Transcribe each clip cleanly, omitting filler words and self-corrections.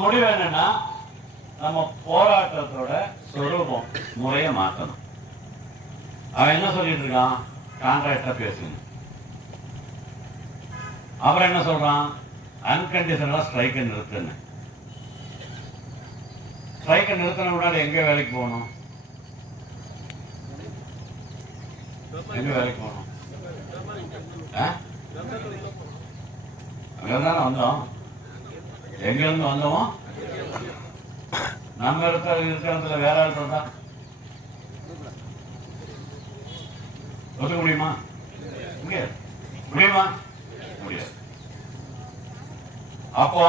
முடிவு என்னன்னா நம்ம போராட்டத்தோட சொரூபம் முறையை மாற்றணும். அவன் என்ன சொல்லிட்டு இருக்கான்? கான்ட்ராக்டா பேசுங்க. அப்புறம் என்ன சொல்றான்? அன்கண்டிஷனலா ஸ்ட்ரைக்கை நிறுத்துன்னு. ஸ்ட்ரைக்கை நிறுத்தின முன்னாடி எங்க வேலைக்கு போகணும்? எங்க வேலைக்கு போகணும்? அங்கதானே வந்தோம். எங்க இருந்து வந்தோமோ நம்ம இருக்கிறதுல வேற ஆள் இருந்தா ஒத்துக்க முடியுமா? முடியுமா? முடியாது. அப்போ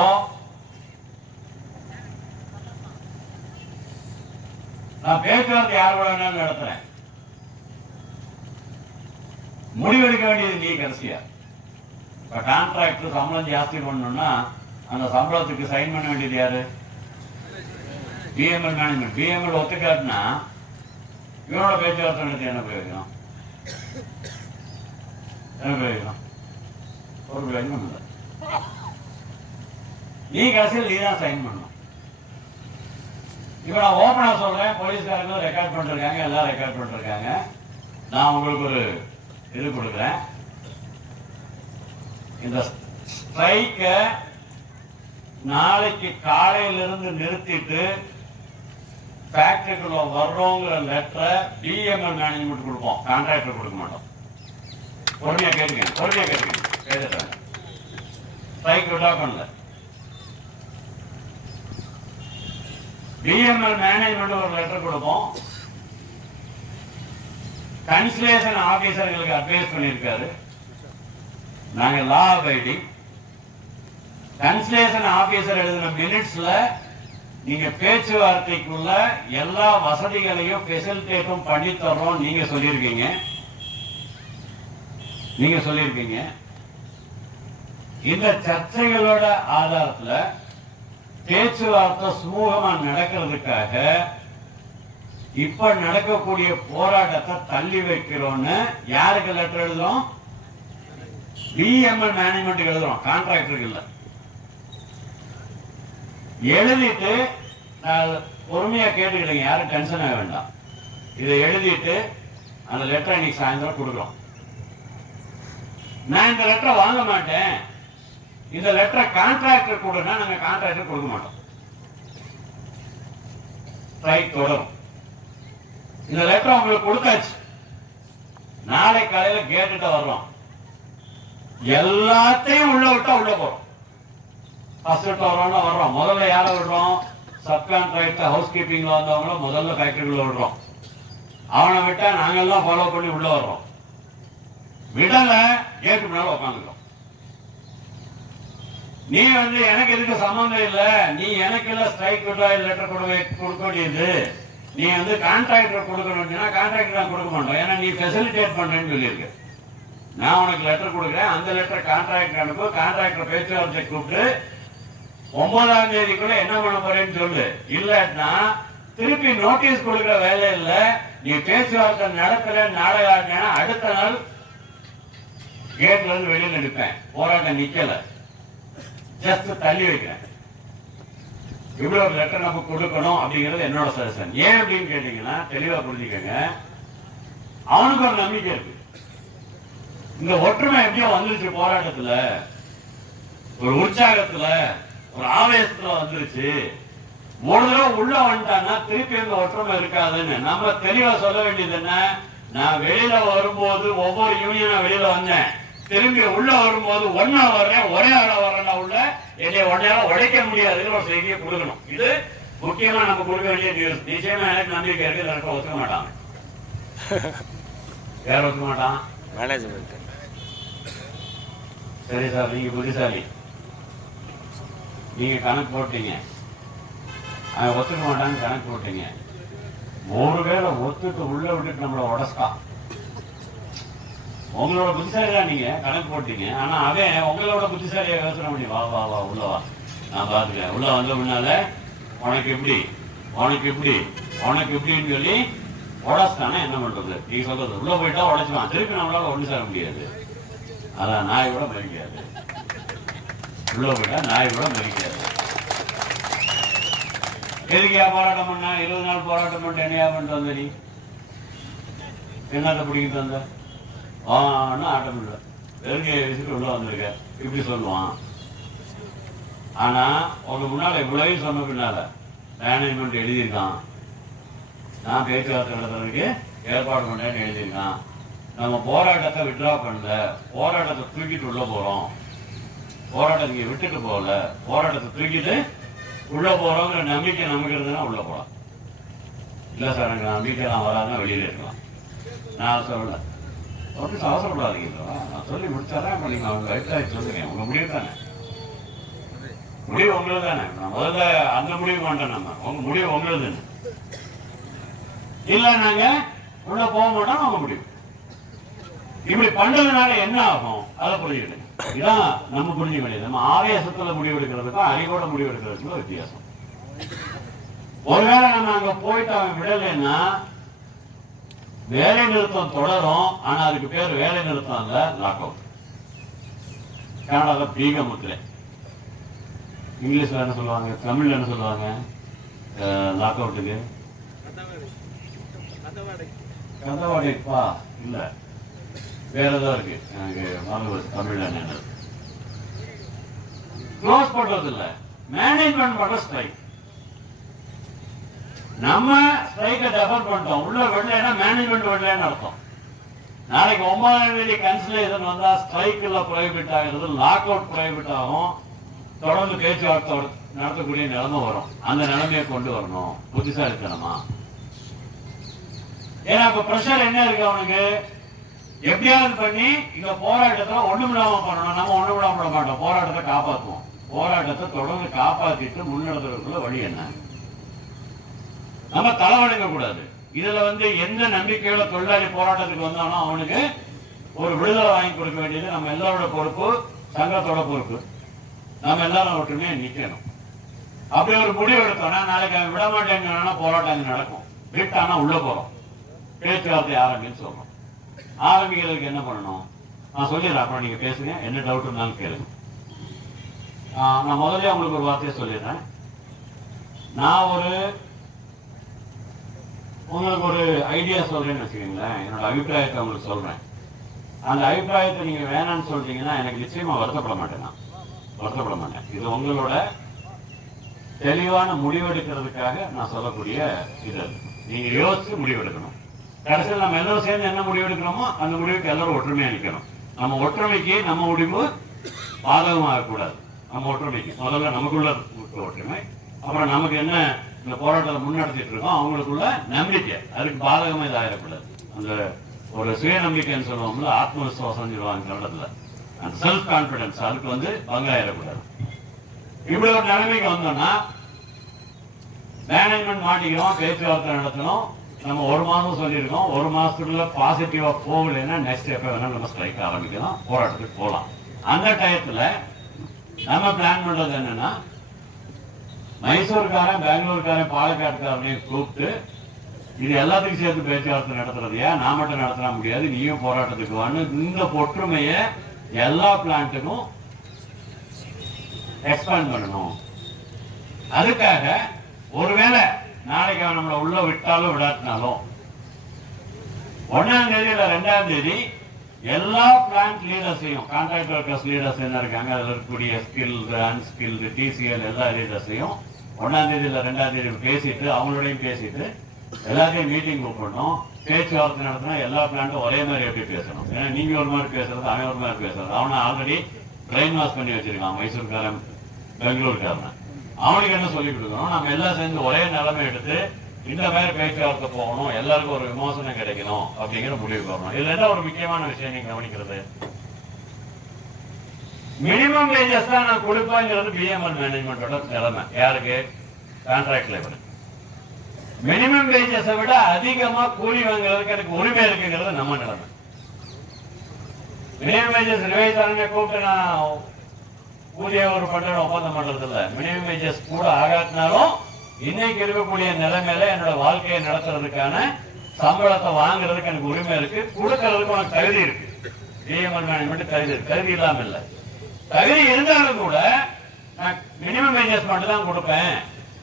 நான் பேச்சுவார்த்தை யார் கூட நடத்துறேன். முடிவெடுக்க வேண்டியது நீ கடைசியா. இப்ப கான்ட்ராக்டர் சம்பளம் ஜாஸ்தி பண்ணணும்னா அந்த சம்பளத்துக்கு சைன் பண்ண வேண்டியது யாரு? PML management. பிஎம்எல் ஒத்துக்காட்டுனா இவனோட பேச்சுவார்த்தை நடத்தி என்ன பிரயோஜனம்? என்ன பிரயோஜனம்? ஒரு பிரயோஜனம் இல்லை. நீ கடைசியில் நீ தான் சைன் பண்ணணும். இப்ப நான் ஓபனா சொல்றேன், போலீஸ்காரங்களும் ரெக்கார்ட் பண்ணிருக்காங்க, எல்லாம் ரெக்கார்ட் பண்ணிருக்காங்க. நான் உங்களுக்கு ஒரு இது கொடுக்குறேன். இந்த ஸ்ட்ரைக்க நாளைக்கு காலையிலிருந்து நிறுத்திட்டு ஃபேக்டரிக்குள்ள வர்றோங்கிற லெட்டரை பிஎம்எல் மேனேஜ்மெண்ட் கொடுப்போம், கான்ட்ராக்டர் கொடுக்க மாட்டோம். பொறுமையா கேட்டுக்கேன், பொறுமையா கேட்டுக்கேன், கேட்டுட்டாங்க. ஸ்ட்ரைக் விட்டா பண்ணல. பிஎம்எல் மேனேஜ்மெண்ட் ஒரு லெட்டர் கொடுப்போம். கன்சலேஷன் ஆபீசர்களுக்கு அட்வைஸ் பண்ணியிருக்காரு. நாங்க லா அபைடிங். கன்சலேஷன் ஆபீசர் எழுதின மினிட்ஸ்ல நீங்க பேச்சுவார்த்தைக்குள்ள எல்லா வசதிகளையும் ஃபெசிலிட்டேட்டும் பண்ணி தர்றோம் நீங்க சொல்லியிருக்கீங்க. இந்த சர்ச்சைகளோட ஆதாரத்துல பேச்சுவார்த்தை சுமூகமா நடக்கிறதுக்காக இப்ப நடக்கக்கூடிய போராட்டத்தை தள்ளி வைக்கிறோம்னு யாருக்கு லெட்டர் எழுதுறோம்? பிஎம்எல் மேனேஜ்மெண்ட் எழுதுறோம், கான்ட்ராக்டருக்கு இல்ல. எழுதிட்டு பொறுமையா கேட்டுக்கிட்டீங்க, யாரும் டென்ஷன் ஆக வேண்டாம். இதை எழுதிட்டு அந்த லெட்டரை இன்னைக்கு சாயந்தரம் கொடுக்குறோம். நான் இந்த லெட்டரை வாங்க மாட்டேன், இந்த லெட்டரை கான்ட்ராக்டர் கொடுங்க, நாங்க கான்ட்ராக்டர் கொடுக்க மாட்டோம். ஸ்ட்ரைக் தொடரும். இந்த லெட்டர் உங்களுக்கு கொடுத்தாச்சு. நாளை காலையில கேட்டுட்டு வர்றோம். எல்லாத்தையும் உள்ள விட்டா உள்ள போறோம். வர்றோம். முதல்ல யார விடுறோம்? சப் கான்ட்ராக்டர் ஹவுஸ் கீப்பிங்ல வந்தவங்கள முதல்ல ஃபேக்டரிக்குள்ள விடுறோம். அவனை விட்டா நாங்கெல்லாம் ஃபாலோ பண்ணி உள்ள வர்றோம். விடல, கேட்டு முன்னால உட்காந்துக்கிறோம். நீ எனக்கு எதுக்கு சம்பந்தம் இல்ல, நீ எனக்கு இல்ல ஸ்ட்ரைக் லெட்டர் கொடுக்க வேண்டியது, நீ கான்ட்ராக்டர் கொடுக்கணும். கான்ட்ராக்டர் நான் கொடுக்க மாட்டோம், ஏன்னா நீ ஃபெசிலிட்டேட் பண்றேன்னு சொல்லியிருக்கு. நான் உனக்கு லெட்டர் கொடுக்குறேன், அந்த லெட்டர் கான்ட்ராக்டர் அனுப்பு. கான்ட்ராக்டர் பேச்சுவார்த்தை கூப்பிட்டு 9ஆம் தேதிக்குள்ள என்ன பண்ண போறேன்னு சொல்லு. இல்லன்னா திருப்பி நோட்டீஸ் கொடுக்கிற வேலை இல்ல. நீ பேச்சுவார்த்தை நடத்தல, நாடகம் அடுத்த நாள் கேட்ல இருந்து வெளியில் எடுப்பேன். போராட்டம் நிக்கல, ஜஸ்ட் தள்ளி வைக்கிறேன். இவ்வளவு லெட்டர் நம்ம கொடுக்கணும் அப்படிங்கிறது என்னோட சஜஷன். ஏன் அப்படின்னு கேட்டீங்கன்னா தெளிவா புரிஞ்சுக்கங்க. அவனுக்கு ஒரு நம்பிக்கை இருக்கு. இந்த ஒற்றுமை எப்படியோ வந்துருச்சு, போராட்டத்துல ஒரு உற்சாகத்துல ஒரு ஆவேசத்துல வந்துருச்சு. ஒரு தடவை உள்ள வந்துட்டான்னா திருப்பி இந்த ஒற்றுமை இருக்காதுன்னு நம்ம தெளிவா சொல்ல வேண்டியது என்ன? நான் வெளியில வரும்போது ஒவ்வொரு யூனியனா வெளியில வந்தேன், திரும்பி உள்ள வரும்போது ஒன்னா வர்றேன், ஒரே ஆள வர்றேன்னா உள்ள என்னை ஒன்னால உடைக்க முடியாதுன்னு ஒரு செய்தியை கொடுக்கணும். இது முக்கியமா நம்ம கொடுக்க வேண்டிய நியூஸ். நிச்சயமா எனக்கு நம்பிக்கை இருக்கு, எனக்கு ஒத்துக்க மாட்டாங்க. யார் ஒத்துக்க மாட்டான்? மேனேஜ்மெண்ட். சரி சார், நீங்க புத்திசாலி, நீங்க கணக்கு போட்டீங்க, அவன் ஒத்துக்க மாட்டான்னு கணக்கு போட்டீங்க. ஒருவேளை ஒத்துட்டு உள்ள விட்டுட்டு நம்மள உடச்சிட்டான். உங்களோட புத்திசாலியா நீங்க கணக்கு போட்டீங்க. ஆனா அவன் உங்களோட புத்திசாலியா யோசனை பண்ணி வா வா வா உள்ள வா, நான் பாத்துக்கிறேன், உள்ள வந்த முன்னால உனக்கு எப்படி உனக்கு எப்படி உனக்கு எப்படின்னு சொல்லி உடச்சிட்டானா என்ன பண்றது? நீங்க சொல்றது உள்ள போயிட்டா உடச்சுவான், திருப்பி நம்மளால ஒண்ணு சேர முடியாது. அதான் நாய் கூட மதிக்காது, உள்ள போயிட்டா நாய் கூட மதிக்காது. எதுக்கியா போராட்டம் பண்ணா? 20 நாள் போராட்டம் பண்ணிட்டு என்னையா பண்ணிட்டு வந்த நீ? என்னத்தை பிடிக்கிட்டு வந்த? ஆட்டம் இல்லை, வெறுங்கையை வச்சுட்டு உள்ள வந்திருக்க இப்படி சொல்லுவான். ஆனா உங்க முன்னால இவ்வளவு சொன்ன பின்னால மேனேஜ்மெண்ட் எழுதியிருக்கான், நான் பேச்சுவார்த்தை நடத்துறதுக்கு ஏற்பாடு பண்ணேன்னு எழுதியிருக்கான். நம்ம போராட்டத்தை விட்ரா பண்ணல, போராட்டத்தை தூக்கிட்டு உள்ள போறோம், போராட்டத்தை விட்டுட்டு போகல, போராட்டத்தை தூக்கிட்டு உள்ள போறோங்கிற நம்பிக்கை நமக்கு இருந்ததுன்னா உள்ள போலாம். இல்ல சார் எனக்கு நம்பிக்கைலாம் வராதுன்னா வெளியில இருக்கலாம். நான் சொல்லல, ஒன்றும் அவசரப்படாதீங்க, நான் சொல்லி முடிச்சாதான் இப்ப நீங்க அவங்க அபிப்பிராயம் சொல்லுங்க. உங்க முடிவு தானே, முடிவு உங்களுக்கு தானே. நான் முதல்ல அந்த முடிவு மாட்டேன், நம்ம உங்க முடிவு உங்களுக்கு இல்ல, நாங்க உள்ள போக மாட்டோம், அவங்க முடிவு. இப்படி பண்றதுனால என்ன ஆகும் அதை புரிஞ்சுக்கிடுங்க. இதான் நம்ம புரிஞ்சுக்க வேண்டியது. நம்ம ஆவேசத்துல முடிவு எடுக்கிறதுக்கும் அறிவோட முடிவு எடுக்கிறதுக்கும் வித்தியாசம். ஒருவேளை நம்ம அங்க போயிட்டு அவன் விடலைன்னா வேலை நிறுத்தம் தொடரும். ஆனா அதுக்கு பேர் வேலை நிறுத்தம் இல்ல, லாக் அவுட். கனடால பீகமுத்துல இங்கிலீஷ்ல என்ன சொல்லுவாங்க, தமிழ்ல என்ன சொல்லுவாங்க லாக் அவுட்டுக்கு? கந்தவாடைப்பா இல்ல, வேற ஏதோ இருக்கு, எனக்கு மறந்து தமிழ்ல என்ன க்ளோஸ் பண்றது இல்ல, மேனேஜ்மெண்ட் பண்ற ஸ்ட்ரைக். நம்ம ஸ்ட்ரைக்கை டெஃபர் பண்ணிட்டோம், உள்ள விடலைன்னா மேனேஜ்மெண்ட் விடலன்னு அர்த்தம். நாளைக்கு 9ஆம் தேதி கன்சலேஷன் வந்தா ஸ்ட்ரைக்ல ப்ரைவேட் ஆகிறது, லாக் அவுட் ப்ரைவேட் ஆகும், தொடர்ந்து பேச்சுவார்த்தை நடத்தக்கூடிய நிலைமை வரும். அந்த நிலைமையை கொண்டு வரணும் புத்திசாலித்தனமா. ஏன்னா இப்ப பிரஷர் என்ன இருக்கு அவனுக்கு, எப்படியாவது பண்ணி இந்த போராட்டத்தை ஒண்ணுமிடாம பண்ணணும். நம்ம ஒண்ணுமிடாம விட மாட்டோம், போராட்டத்தை காப்பாற்றுவோம். போராட்டத்தை தொடர்ந்து காப்பாற்றிட்டு முன்னெடுத்துறதுக்குள்ள வழி என்ன? நம்ம தலைவணங்க கூடாது. இதுல எந்த நம்பிக்கையோட தொழிலாளி போராட்டத்துக்கு வந்தாலும் அவனுக்கு ஒரு விடுதலை வாங்கி கொடுக்க வேண்டியது நம்ம எல்லாரோட பொறுப்பு, சங்கத்தோட பொறுப்பு. நம்ம எல்லாரும் ஒற்றுமையா நிக்கணும். அப்படி ஒரு முடிவு எடுத்தோம்னா நாளைக்கு அவன் விட மாட்டேங்கன்னா போராட்டம் நடக்கும். விட்டானா உள்ள போறோம், பேச்சுவார்த்தை ஆரம்பின்னு சொல்றோம். ஆரம்பிக்கிறதுக்கு என்ன பண்ணணும் நான் சொல்லிடுறேன், அப்புறம் நீங்க பேசுங்க, என்ன டவுட் இருந்தாலும் கேளுங்க. நான் முதல்ல உங்களுக்கு ஒரு வார்த்தையை சொல்லிடுறேன். நான் உங்களுக்கு ஒரு ஐடியா சொல்றேன்னு வச்சுக்கீங்களேன், என்னோட அபிப்பிராயத்தை உங்களுக்கு சொல்றேன். அந்த அபிப்பிராயத்தை நீங்க வேணாம்னு சொல்றீங்கன்னா எனக்கு நிச்சயமா வருத்தப்பட மாட்டேன், நான் வருத்தப்பட மாட்டேன். இது உங்களோட தெளிவான முடிவெடுக்கிறதுக்காக நான் சொல்லக்கூடிய இது. நீங்க யோசிச்சு முடிவெடுக்கணும். கடைசியில் நம்ம எல்லாரும் சேர்ந்து என்ன முடிவு எடுக்கிறோமோ அந்த முடிவுக்கு எல்லாரும் ஒற்றுமையா நிற்கணும். நம்ம ஒற்றுமைக்கு நம்ம முடிவு பாதகமாக கூடாது. நம்ம ஒற்றுமைக்கு முதல்ல நமக்குள்ள ஒற்றுமை, அப்புறம் நமக்கு என்ன இந்த போராட்டத்தை முன்னெடுத்திட்டு இருக்கோம் அவங்களுக்குள்ள நம்பிக்கை, அதுக்கு பாதகமா இது ஆயிடக்கூடாது. அந்த ஒரு சுய நம்பிக்கைன்னு சொல்லுவோம்ல, ஆத்ம விசுவாசம் சொல்லுவாங்க கன்னடத்துல, அந்த செல்ஃப் கான்பிடன்ஸ், அதுக்கு பங்காயிடக்கூடாது. இப்படி ஒரு நிலைமைக்கு வந்தோம்னா மேனேஜ்மெண்ட் மாட்டிக்கிறோம், பேச்சுவார்த்தை நடத்தணும். நம்ம 1 மாதம் சொல்லியிருக்கோம், 1 மாசத்துக்குள்ள பாசிட்டிவா போகலைன்னா நெக்ஸ்ட் எப்ப வேணாலும் நம்ம ஸ்ட்ரைக் ஆரம்பிக்கலாம், போராட்டத்துக்கு போகலாம். அந்த டயத்துல நம்ம பிளான் பண்றது என்னன்னா, மைசூர்காரன், பெங்களூர்காரன், பாலக்காட்டுக்காரனையும் கூப்பிட்டு இது எல்லாத்துக்கும் சேர்த்து பேச்சுவார்த்தை நடத்துறதையா, நான் மட்டும் நடத்த முடியாது, நீயும் போராட்டத்துக்கு வான்னு இந்த ஒற்றுமைய எல்லா பிளான்ட்டுக்கும் எக்ஸ்பேண்ட் பண்ணணும். அதுக்காக ஒருவேளை நாளைக்கு அவன் நம்மளை உள்ள விட்டாலும் விடாட்டினாலும் 1ஆம் தேதி இல்ல 2ஆம் தேதி எல்லா பிளான்ட் லீடர்ஸையும், கான்ட்ராக்ட் ஒர்க்கர்ஸ் லீடர்ஸ் என்ன இருக்காங்க, அதுல இருக்கக்கூடிய ஸ்கில்டு, அன்ஸ்கில்டு, டிசிஎல் எல்லா லீடர்ஸையும் 1ஆம் தேதி இல்ல 2ஆம் தேதி பேசிட்டு, அவங்களோடையும் பேசிட்டு எல்லாத்தையும் மீட்டிங் கூப்பிடணும். பேச்சுவார்த்தை நடத்தினா எல்லா பிளான்ட்டும் ஒரே மாதிரி எப்படி பேசணும். ஏன்னா நீங்க ஒரு மாதிரி பேசுறது, அவன் ஒரு மாதிரி பேசுறது, அவனை ஆல்ரெடி பிரெயின் வாஷ் பண்ணி வச்சிருக்கான் மைசூர்காரன், பெங்களூர்காரன். அவனுக்கு என்ன சொல்லி கொடுக்கணும், நம்ம எல்லாம் சேர்ந்து ஒரே நிலைமை எடுத்து இந்த மாதிரி பேச்சுவார்த்தை போகணும், எல்லாருக்கும் ஒரு விமோசனம் கிடைக்கணும் அப்படிங்கிற முடிவு வரணும். இதுல என்ன ஒரு முக்கியமான விஷயம் நீங்க கவனிக்கிறது, மினிமம் வேஜஸ் தான் நான் கொடுப்பேங்கிறது பிஎம்எல் மேனேஜ்மெண்டோட நிலைமை. யாருக்கு? Contract labour. மினிமம் வேஜஸை விட அதிகமா கூலி வாங்குறதுக்கு எனக்கு உரிமை இருக்குங்கிறது நம்ம நிலைமை. மினிமம் வேஜஸ் நிர்வகித்தாரங்க கூப்பிட்டு நான் ஊதிய ஒரு பண்ற ஒப்பந்தம் பண்றது இல்ல. மினிமம் வேஜஸ் கூட ஆகாட்டினாலும் இன்னைக்கு இருக்கக்கூடிய நிலைமையில என்னோட வாழ்க்கையை நடத்துறதுக்கான சம்பளத்தை வாங்குறதுக்கு எனக்கு உரிமை இருக்கு, கொடுக்கறதுக்கு உனக்கு தகுதி இருக்கு. பிஎம்எல் மேனேஜ்மெண்ட் தகுதி இருக்கு, தகுதி இல்லாம இல்ல. தகுதி இருந்தாலும் கூட நான் மினிமம் வேஜஸ் மட்டும் தான் கொடுப்பேன்,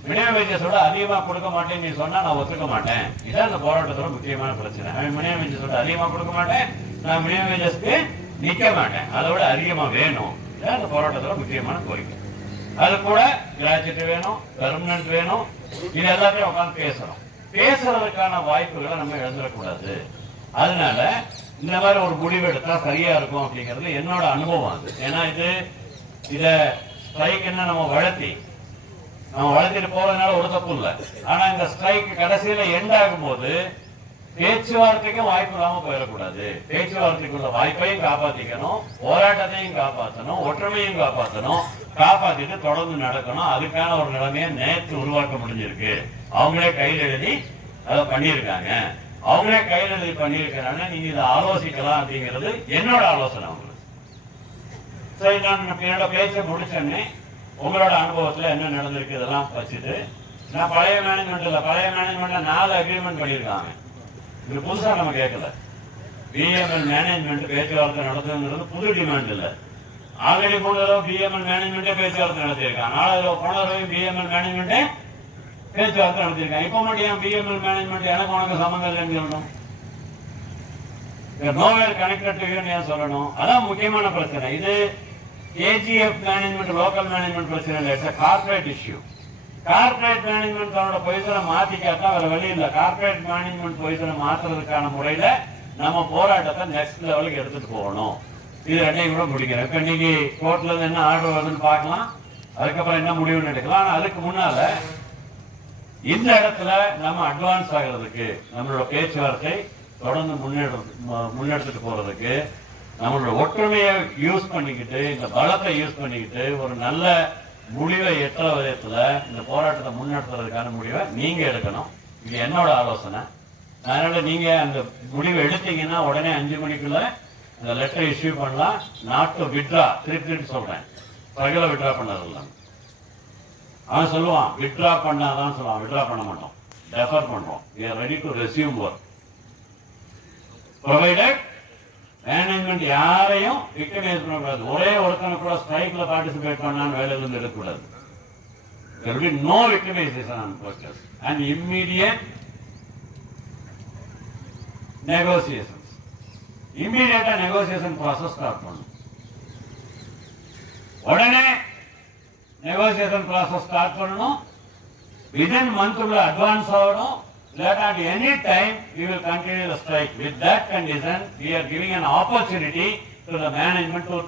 மினிமம் வேஜஸோட அதிகமா கொடுக்க மாட்டேன்னு நீ சொன்னா நான் ஒத்துக்க மாட்டேன். இதான் இந்த போராட்டத்தோட முக்கியமான பிரச்சனை. மினிமம் வேஜஸோட அதிகமா கொடுக்க மாட்டேன், நான் மினிமம் வேஜஸ்க்கு நிக்க மாட்டேன், அதோட அதிகமா வேணும். இதான் இந்த போராட்டத்தோட முக்கியமான கோரிக்கை. அது கூட கிராஜுவேட் வேணும், பெர்மனன்ட் வேணும். இது எல்லாத்தையும் உட்காந்து பேசணும். பேசுறதுக்கான வாய்ப்புகளை நம்ம இழந்துடக்கூடாது. அதனால இந்த மாதிரி ஒரு முடிவு எடுத்தா சரியா இருக்கும் அப்படிங்கிறது என்னோட அனுபவம். அது ஏன்னா இத ஸ்ட்ரைக் என்ன நம்ம வளர்த்திட்டு போறதுனால ஒரு தப்பு இல்லை. ஆனா இந்த ஸ்ட்ரைக் கடைசியில எண்ட் ஆகும் போது பேச்சுவார்த்தைக்கும் வாய்ப்பு இல்லாம போயிடக்கூடாது. பேச்சுவார்த்தைக்குள்ள வாய்ப்பையும் காப்பாத்திக்கணும், போராட்டத்தையும் காப்பாற்றணும், ஒற்றுமையும் காப்பாற்றணும், காப்பாத்திட்டு தொடர்ந்து நடக்கணும். அதுக்கான ஒரு நிலைமையை நேற்று உருவாக்க முடிஞ்சிருக்கு. அவங்களே கையில் எழுதி அதை பண்ணியிருக்காங்க. அவங்களே கையில் எழுதி பண்ணியிருக்கிறாங்க. நீங்க இதை ஆலோசிக்கலாம் அப்படிங்கிறது என்னோட ஆலோசனை. அவங்களுக்கு சரி, நான் என்னோட பேச்சை முடிச்சேன்னு உங்களோட அனுபவத்துல என்ன நடந்திருக்கு இதெல்லாம் வச்சுட்டு நான் பழைய மேனேஜ்மெண்ட்ல 4 அக்ரிமெண்ட் பண்ணியிருக்காங்க. இது புதுசா நம்ம கேட்கல. பிஎம்எல் மேனேஜ்மெண்ட் பேச்சுவார்த்தை நடத்துங்கிறது புது டிமாண்ட் இல்ல. ஆல்ரெடி போன தடவை பிஎம்எல் மேனேஜ்மெண்டே பேச்சுவார்த்தை நடத்தியிருக்காங்க. 4 போன தடவை பிஎம்எல் மேனேஜ்மெண்டே பேச்சுவார்த்தை நடத்தியிருக்காங்க. இப்ப மட்டும் ஏன் பிஎம்எல் மேனேஜ்மெண்ட் எனக்கு உனக்கு சம்பந்தம் இல்லைன்னு சொல்லணும்? நோவேர் கனெக்டட் டு ஏன் சொல்லணும்? அதான் முக்கியமான பிரச்சனை. இது ஏஜிஎஃப் மேனேஜ்மெண்ட் லோக்கல் மேனேஜ்மெண்ட் பிரச்சனை இல்லை. It's corporate issue. Corporate management தன்னோட பொசிஷனை மாத்திக்காட்டா வேற வழி இல்லை. கார்பரேட் மேனேஜ்மெண்ட் பொசிஷனை மாத்துறதுக்கான முறையில நம்ம போராட்டத்தை நெக்ஸ்ட் லெவலுக்கு எடுத்துட்டு போகணும். இது ரெண்டையும் கூட முடிக்கிறேன். இப்ப இன்னைக்கு கோர்ட்ல இருந்து என்ன ஆர்டர் வருதுன்னு பார்க்கலாம், அதுக்கப்புறம் என்ன முடிவுன்னு எடுக்கலாம். ஆனா அதுக்கு முன்னால இந்த இடத்துல நம்ம அட்வான்ஸ் ஆகிறதுக்கு, நம்மளோட பேச்சுவார்த்தை தொடர்ந்து முன்னெடுத்துட்டு போறதுக்கு, நம்மளோட ஒற்றுமையை யூஸ் பண்ணிக்கிட்டு, இந்த பலத்தை யூஸ் பண்ணிக்கிட்டு ஒரு நல்ல முடிவை எட்டுற விதத்துல இந்த போராட்டத்தை முன்னெடுத்துறதுக்கான முடிவை நீங்க எடுக்கணும். இது என்னோட ஆலோசனை. அதனால நீங்க அந்த முடிவை எடுத்தீங்கன்னா உடனே 5 மணிக்குள்ள அந்த லெட்டர் இஷ்யூ பண்ணலாம். நாட் டு வித்ரா, திருப்பி சொல்றேன், பகல வித்ரா பண்ணதில்ல. அவன் சொல்லுவான் வித்ரா பண்ணாதான் சொல்லுவான், வித்ரா பண்ண மாட்டோம், டெஃபர் பண்றோம். we are ready to resume work provided management யாரையும் விக்டிமைஸ் பண்ணக்கூடாது. ஒரே ஒருத்தனை கூட ஸ்ட்ரைக்ல பார்ட்டிசிபேட் பண்ணான்னு வேலையில இருந்து எடுக்கக்கூடாது. there will be no victimization on workers and immediate negotiations. இம்மீடியட்டா நெகோசியேஷன் ப்ராசஸ் ஸ்டார்ட் பண்ணும். உடனே நெகோசியேஷன் ப்ராசஸ் ஸ்டார்ட் பண்ணணும். விதின் மந்த்ல அட்வான்ஸ் ஆகணும். That at any time we will continue the strike. With that condition, we are giving an opportunity to the management to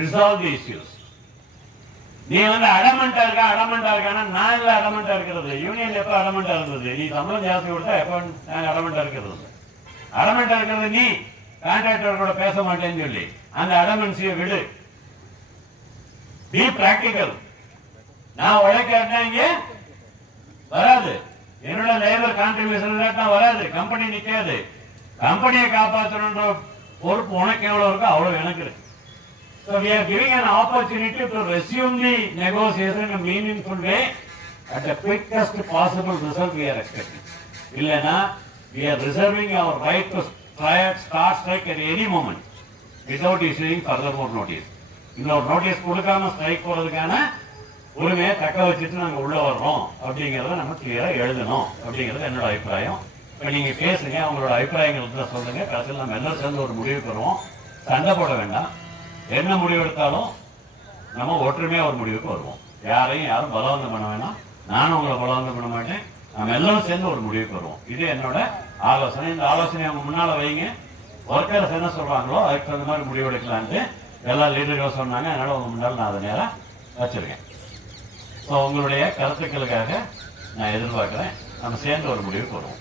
resolve the issues. நீ அடமெண்டா இருக்கானா? நான் இல்ல அடமெண்டா இருக்கிறது. யூனியன் எப்ப அடமெண்டா இருந்தது? நீ சம்பளம் ஜாஸ்தி கொடுத்தா எப்ப நாங்க அடமெண்டா இருக்கிறது? அடமெண்டா இருக்கிறது நீ கான்ட்ராக்டர் கூட பேச மாட்டேன்னு சொல்லி அந்த அடமென்சியை விடு. Be practical. நான் உழைக்காட்டா இங்க வராது. என்னோட லேபர் கான்ட்ரிபியூஷன் வராது. கம்பெனி நிக்காது. கம்பெனியை காப்பாற்றணுன்ற பொறுப்பு உனக்கு எவ்வளவு இருக்கோ அவ்வளவு எனக்கு இருக்கு. So we are giving an opportunity to resume the negotiation in a meaningful way at the quickest possible result we are expecting. இல்லனா we are reserving our right to start strike at any moment without issuing further more notice. இன்னொரு notice கொடுக்காம strike போறதுக்கான உரிமையை தக்க வச்சுட்டு நாங்க உள்ள வர்றோம் அப்படிங்கறத நம்ம கிளியரா எழுதணும் அப்படிங்கிறது என்னோட அபிப்பிராயம். இப்ப நீங்க பேசுங்க, அவங்களோட அபிப்பிராயங்கள் சொல்லுங்க. கடைசியில் நம்ம எல்லாரும் சேர்ந்து ஒரு முடிவுக்கு வருவோம். சண்டை போட வேண்டாம். என்ன முடிவு எடுத்தாலும் நம்ம ஒற்றுமையா ஒரு முடிவுக்கு வருவோம். யாரும் பலவந்தம் பண்ண வேணாம். நானும் உங்களை பலவந்தம் பண்ண மாட்டேன். நம்ம எல்லாரும் சேர்ந்து ஒரு முடிவுக்கு வருவோம். இது என்னோட ஆலோசனை. இந்த ஆலோசனை அவங்க முன்னால வைங்க. ஒர்க்கர்ஸ் என்ன சொல்றாங்களோ அதுக்கு தகுந்த மாதிரி முடிவு எடுக்கலான்ட்டு எல்லா லீடர்களும் சொன்னாங்க. அதனால உங்க முன்னால நான் அதை நேரம் வச்சிருக்கேன். உங்களுடைய கருத்துக்களுக்காக நான் எதிர்பார்க்கிறேன். நம்ம சேர்ந்து ஒரு முடிவுக்கு வருவோம்.